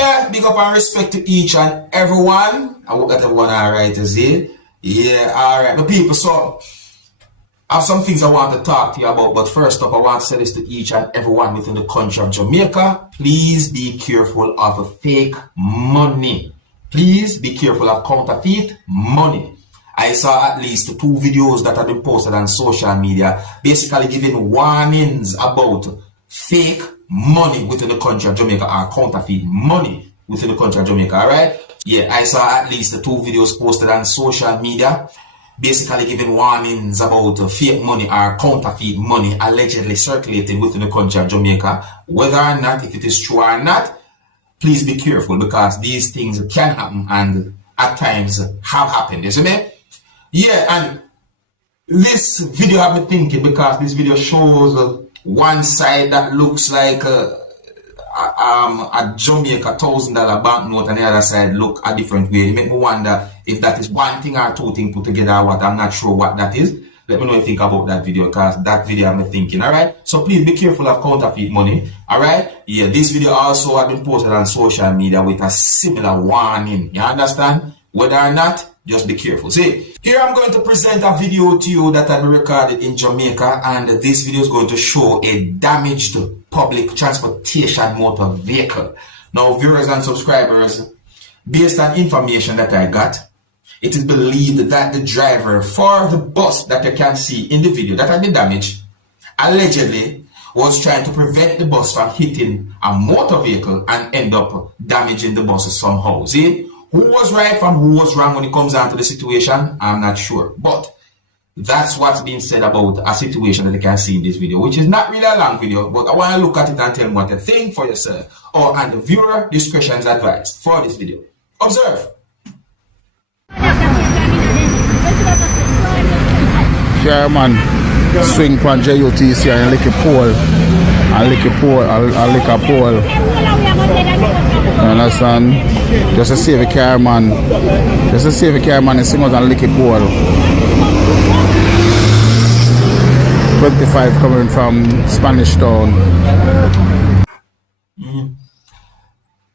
Yeah, big up and respect to each and everyone. I hope that everyone alright, is it? Yeah, alright. The people, so I have some things I want to talk to you about, but first up, I want to say this to each and everyone within the country of Jamaica. Please be careful of fake money. Please be careful of counterfeit money. I saw at least 2 videos that have been posted on social media, basically giving warnings about fake money within the country of Jamaica, or counterfeit money within the country of Jamaica, alright? Yeah, I saw at least 2 videos posted on social media, basically giving warnings about fake money or counterfeit money allegedly circulating within the country of Jamaica. Whether or not, if it is true or not, please be careful, because these things can happen and at times have happened, you see me? Yeah, and this video I've been thinking, because this video shows one side that looks like a Jamaica $1,000 banknote, and the other side look a different way. It make me wonder if that is one thing or 2 things put together or what. I'm not sure what that is. Let me know what you think about that video, because that video I'm thinking, alright? So please be careful of counterfeit money, alright? Yeah, this video also has been posted on social media with a similar warning. You understand? Whether or not, just be careful. See, here I'm going to present a video to you that I recorded in Jamaica, and this video is going to show a damaged public transportation motor vehicle. Now, viewers and subscribers, based on information that I got, it is believed that the driver for the bus that you can see in the video that had been damaged allegedly was trying to prevent the bus from hitting a motor vehicle and end up damaging the bus somehow. See? Who was right from who was wrong when it comes down to the situation, I'm not sure. But that's what's being said about a situation that you can see in this video, which is not really a long video, but I want to look at it and tell me what you think for yourself. And the viewer discretion is advised for this video. Observe. Chairman swing from JUTC and lick a pole. I'll lick a pole. You understand? Just to save a car man. Just to save a car man and sing out and lick a pole. 25 coming from Spanish Town.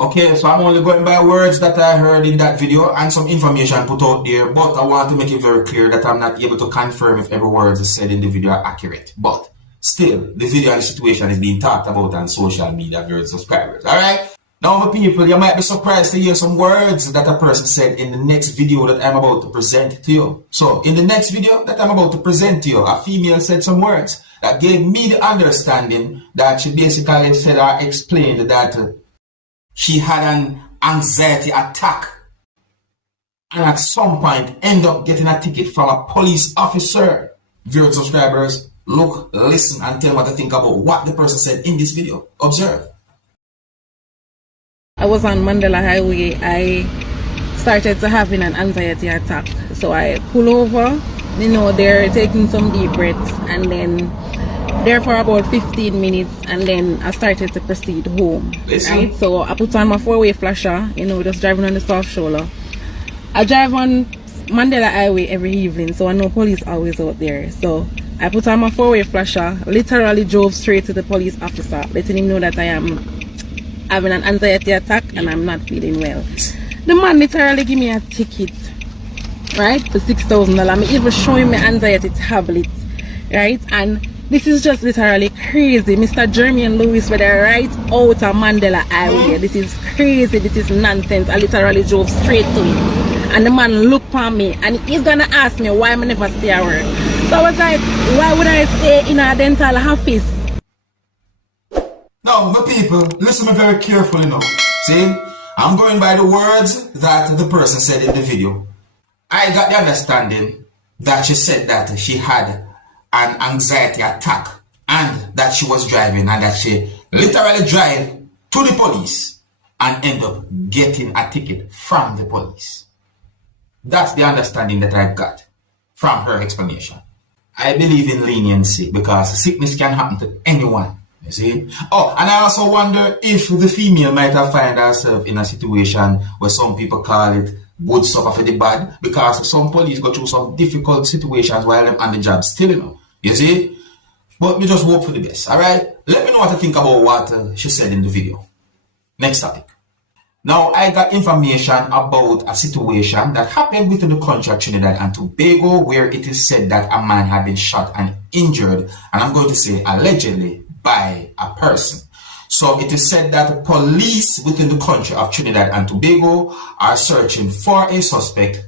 Okay, so I'm only going by words that I heard in that video and some information put out there, but I want to make it very clear that I'm not able to confirm if every word said in the video are accurate. But still, the video and the situation is being talked about on social media, viewers, subscribers, alright? Now, my people, you might be surprised to hear some words that a person said in the next video that I'm about to present to you. So, in the next video that I'm about to present to you, a female said some words that gave me the understanding that she basically said or explained that she had an anxiety attack and at some point end up getting a ticket from a police officer. Viewers, subscribers, look, listen, and tell me what to think about what the person said in this video. Observe. I was on Mandela Highway. I started to having an anxiety attack. So I pull over, they're taking some deep breaths, and then there for about 15 minutes, and then I started to proceed home. Right? So I put on my 4-way flasher, just driving on the soft shoulder. I drive on Mandela Highway every evening, so I know police always out there. So I put on my 4-way flasher, literally drove straight to the police officer, letting him know that I am having an anxiety attack and I'm not feeling well. The man literally gave me a ticket, right, for $6,000. I'm even showing me anxiety tablet, right? And this is just literally crazy. Mr. Jeremy and Lewis were there right out of Mandela Highway. This is crazy. This is nonsense. I literally drove straight to him. And the man looked at me and he's gonna ask me why I never stay at work. So I was like, why would I stay in a dental office? Now, my people, listen me very carefully now. See, I'm going by the words that the person said in the video. I got the understanding that she said that she had an anxiety attack and that she was driving and that she literally drive to the police and end up getting a ticket from the police. That's the understanding that I got from her explanation. I believe in leniency because sickness can happen to anyone. You see? Oh, and I also wonder if the female might have found herself in a situation where some people call it good suffer for the bad, because some police go through some difficult situations while they're on the job still, You see? But we just hope for the best, alright? Let me know what you think about what she said in the video. Next topic. Now, I got information about a situation that happened within the country of Trinidad and Tobago, where it is said that a man had been shot and injured, and I'm going to say allegedly, by a person. So it is said that police within the country of Trinidad and Tobago are searching for a suspect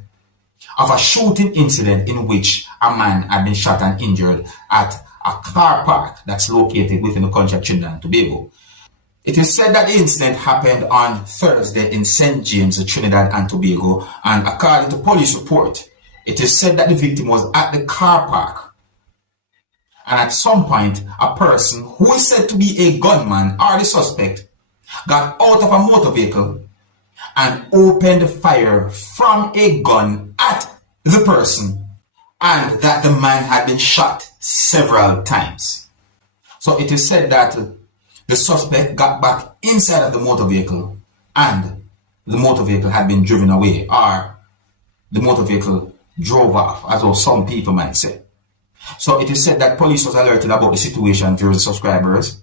of a shooting incident in which a man had been shot and injured at a car park that's located within the country of Trinidad and Tobago. It is said that the incident happened on Thursday in St. James, Trinidad and Tobago, and according to police report, it is said that the victim was at the car park, and at some point, a person who is said to be a gunman or the suspect got out of a motor vehicle and opened fire from a gun at the person, and that the man had been shot several times. So it is said that the suspect got back inside of the motor vehicle and the motor vehicle had been driven away, or the motor vehicle drove off, as well some people might say. So it is said that police was alerted about the situation to the subscribers.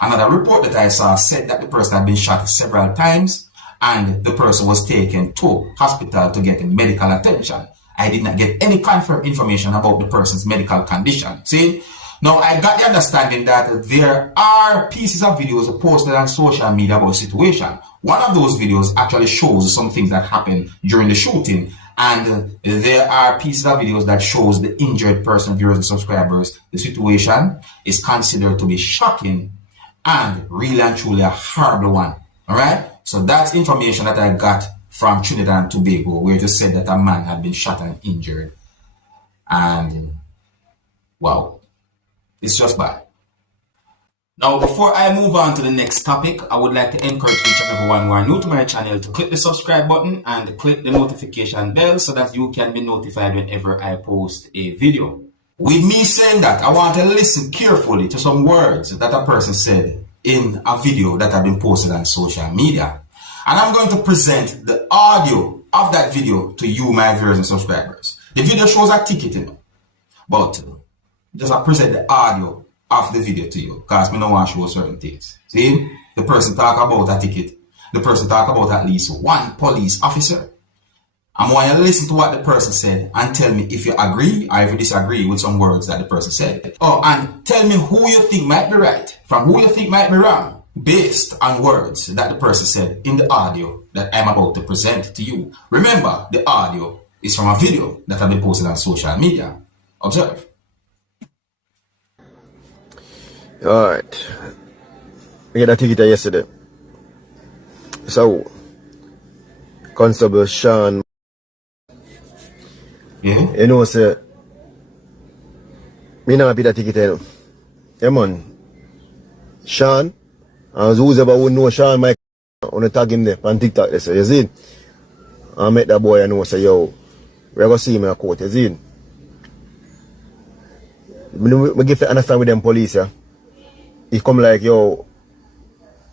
Another report that I saw said that the person had been shot several times and the person was taken to hospital to get medical attention. I did not get any confirmed information about the person's medical condition. See? Now, I got the understanding that there are pieces of videos posted on social media about the situation. One of those videos actually shows some things that happened during the shooting, and there are pieces of videos that shows the injured person, viewers and subscribers. The situation is considered to be shocking and really and truly a horrible one. All right? So that's information that I got from Trinidad and Tobago, where it is said that a man had been shot and injured. And wow. It's just bad. Now, before I move on to the next topic, I would like to encourage each and everyone who are new to my channel to click the subscribe button and click the notification bell so that you can be notified whenever I post a video. With me saying that, I want to listen carefully to some words that a person said in a video that have been posted on social media. And I'm going to present the audio of that video to you, my viewers and subscribers. The video shows a ticket, you know, but just I present the audio of the video to you, because I don't want to show certain things. See? The person talk about a ticket. The person talk about at least one police officer. I want you to listen to what the person said and tell me if you agree or if you disagree with some words that the person said. Oh, and tell me who you think might be right from who you think might be wrong, based on words that the person said in the audio that I'm about to present to you. Remember, the audio is from a video that have been posted on social media. Observe. Alright. I got a ticket yesterday. So, Constable Sean, you know, say, me not pay that ticket, you know. Yeah, man. Sean, and who's ever would know Sean, Mike, on the tag him there on TikTok, they say, you see? I met that boy and know, say, yo, we're going to see him in a court, you see? I give you understand with them police, yeah. He come like, yo,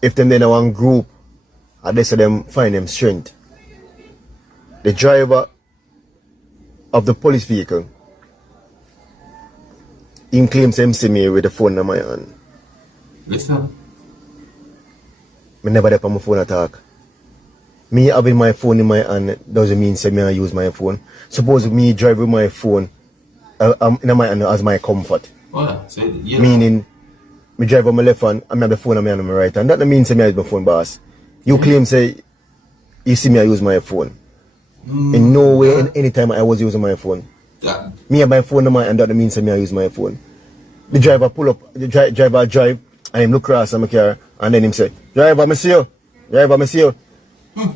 if them in one group, I they say them find them strength. The driver of the police vehicle, he claims him see me with the phone in my hand. Listen. I never have my phone attack. Me having my phone in my hand doesn't mean say me I use my phone. Suppose me drive with my phone in my hand as my comfort. Oh, so meaning, me drive on my left hand, and I have the phone on my hand on my right hand. That means I use my phone, boss. You claim say, you see me I use my phone. In no way, in any time I was using my phone. Me have my phone on my hand, that means I use my phone. The driver pull up, the driver drive, and him look across on my car, and then him say, driver, I see you. Driver, I see you. You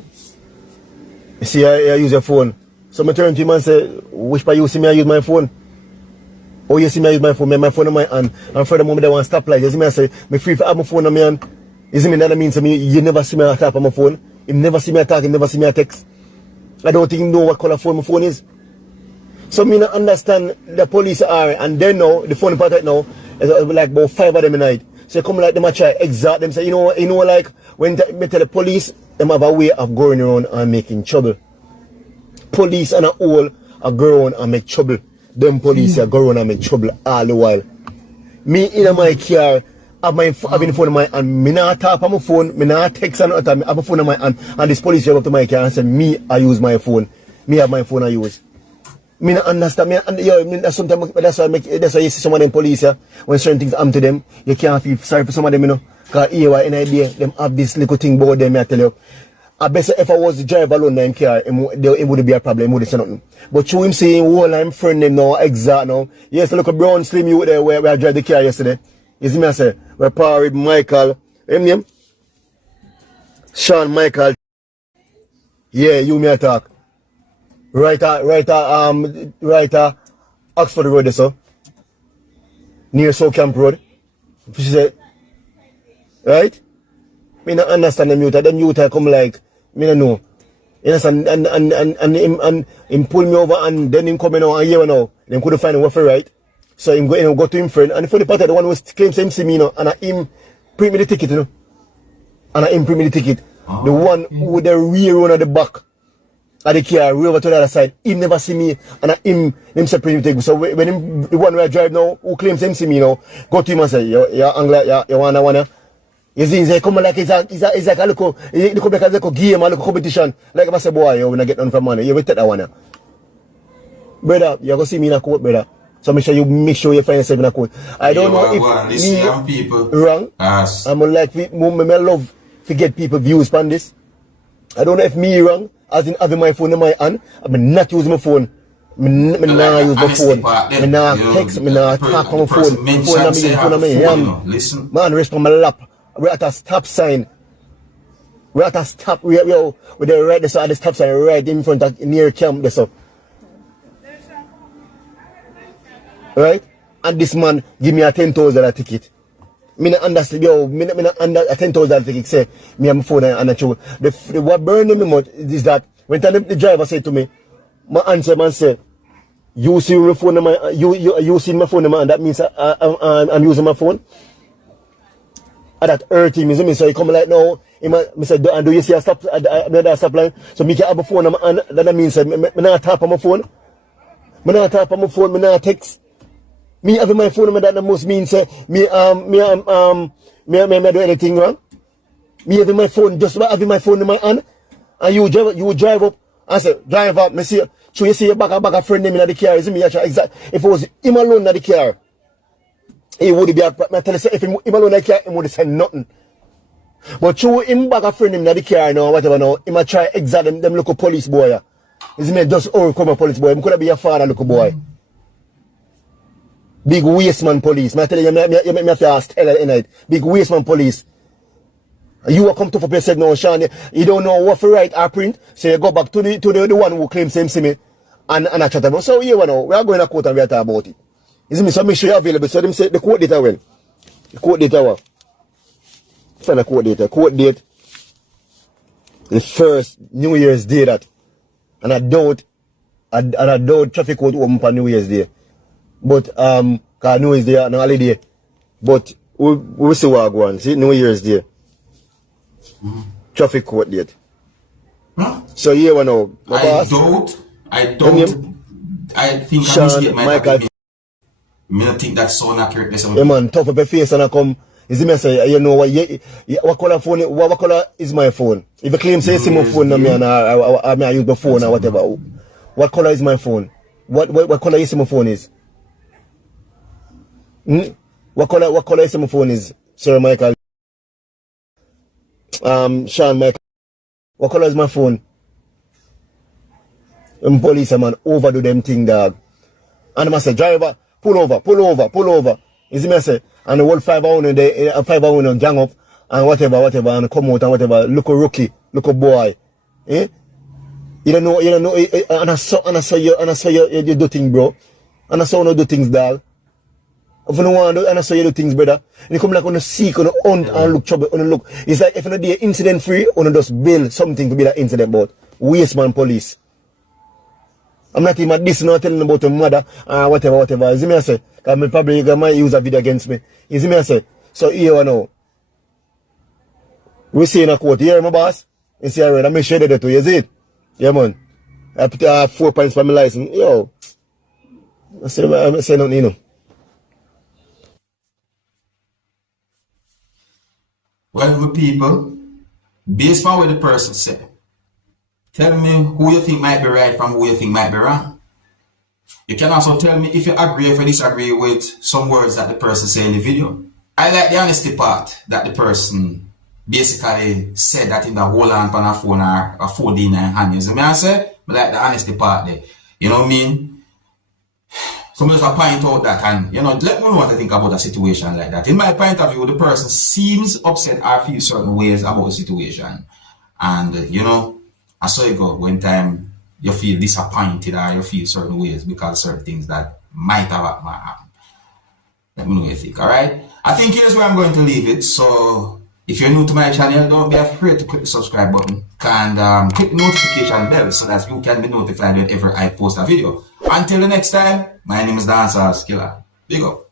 see, I use your phone. So I turn to him and say, which part you see me I use my phone? Oh, you see me I use my phone, my phone on my hand. And furthermore, they want to stop light. You see me I say, me free to have my phone on my hand. You see me, that means you never see me tap on my phone. You never see me talk, you never see me text. I don't think you know what color phone my phone is. So me not understand the police are, and they know, the phone part right now, is like about 5 of them a night. So you come like them and try exalt them, say, you know like, when me tell the police, them have a way of going around and making trouble. Police and a whole are go around and make trouble. Them police are go around and make trouble all the while. Me in my car, have my having the phone in my hand. Me not tap on my phone, me not text another time, I have a phone in my hand, and this police drive up to my car and say, me, I use my phone. Me have my phone I use. Me not understand. Sometimes that's why you see some of them police, yeah, when certain things happen to them, you can't feel sorry for some of them, you know. Because here, in idea, them have this little thing about them, I tell you. I bet if I was the driver alone in car, it would be a problem, it would say nothing. But through him saying, well, I'm friend them now, exact now. Yes, look at brown slim you there where I drive the car yesterday. You see me, I say, we're power with Michael, name? Sean Michael. Yeah, you me attack. Right Oxford Road, so. Near South Camp Road. She said, right? Me not understand them youth. Them youth come like, me not know. You understand? And him pull me over and then him come in now and here now. Them couldn't find him what for right. So him go to him friend. And for the part of the one who claims him see me, you know, and him print me the ticket, you know. And him print me the ticket. The one with the rear one at the back of the car, way over to the other side. Him never see me and him say print me the ticket. So when him, the one where I drive now, who claims him see me, you know, go to him and say, you're angler, you wanna. You see, he come like it's like a little game, a little competition. Like I say, boy, you wanna get none from money. You will take that one. Brother, you're gonna see me in a court, brother. So make sure you find yourself in a court. I don't know if me people wrong. I'm like me love to get people views on this. I don't know if me wrong, as in having my phone in my hand. I'm not using my phone. Me nah use my phone. Me nah text. Me nah talk on my phone. Phone on me. Listen. Man, rest on my lap. We're at a stop sign. We're at a stop. We're right there, so at the stop sign right in front of near camp there, so. Right? And this man give me a $10,000 ticket. Me not understand, me not under a $10,000 ticket say me have my phone and I show. What burned me much is that when the driver said to me, my answer man said, you see my phone in my you see my phone in my hand, that means I'm using my phone. And that hurt him, you see me? So he come like now, me said, do you see a stop line? So me can have a phone in my hand, that means me not tap on my phone. Me not tap on my phone, me not text. Me having my phone in my hand, that must mean say me do anything wrong. Me having my phone, just about having my phone in my hand, and you drive up and say, drive up, me see, so you see your back a friend name in the car, you see me exact. If it was him alone in the car, he would be a I tell you, if him alone in the car, he would say nothing. But through him back a friend him in the car now, whatever now, he might try exact them local police boy. Yeah. You see me just overcome a police boy. He could be a father local boy. Big waste man police. I tell you, me have to ask tell her night. Big waste man police. You will come to for said no, Sean. You don't know what for right or print, so you go back to the one who claims him see me and I chat about. So you know, we are going to court and we are talking about it. You see me, so make sure you're available. So them say the court date when. The court date what? Find a court date. Court date. The first New Year's Day that. And I doubt traffic court open for New Year's Day. But cause New Year's Day no holiday. But we see what go on. See New Year's Day. Traffic court date. Huh? So here we know. I think Sean, I mistake my Michael. I don't think that's so accurate. Yeah man, tough up your face and I come. You see me say, you know what color phone? What color is my phone? If you claim say see my phone, no, me and I use my phone or whatever. What color is my phone? What color you see my phone is? What color you see my phone is, Sir Michael? Sean Michael. What color is my phone? Police man overdo them thing, dog. And I say, driver, pull over. You see me say, and the whole 5 hours gang up and whatever, and come out and whatever. Look a rookie, look a boy. Eh? You don't know, and I saw you do things, bro. And I saw you do things, dog. If you don't want to do, and I saw you do things, brother. And you come like on the seek, on the hunt, and look trouble, on the look. It's like if you do incident free, on just build something to be that incident, but waste man police. I'm not even this, not telling about your mother, whatever. You see me I say? Because probably might use a video against me. You see me I say? So here I know. We see in a court, you hear my boss? You see I read, I make sure that too, you see it? Yeah man. I put 4 points for my license. Yo. I say nothing, you know. Well, my people, based on what the person said, tell me who you think might be right from who you think might be wrong. You can also tell me if you agree or disagree with some words that the person said in the video. I like the honesty part that the person basically said that in the whole hand on a phone or a 4D in hand. You see me I say? I like the honesty part there. You know what I mean? So I just point out that, and you know, let me know what I think about a situation like that. In my point of view, the person seems upset or feels certain ways about the situation. And you know, I saw you go when time you feel disappointed or you feel certain ways because certain things that might have happened. Let me know what you think, alright? I think here's where I'm going to leave it. So if you're new to my channel, don't be afraid to click the subscribe button and click the notification bell so that you can be notified whenever I post a video. Until the next time, my name is Dancehall Skilla. Big up.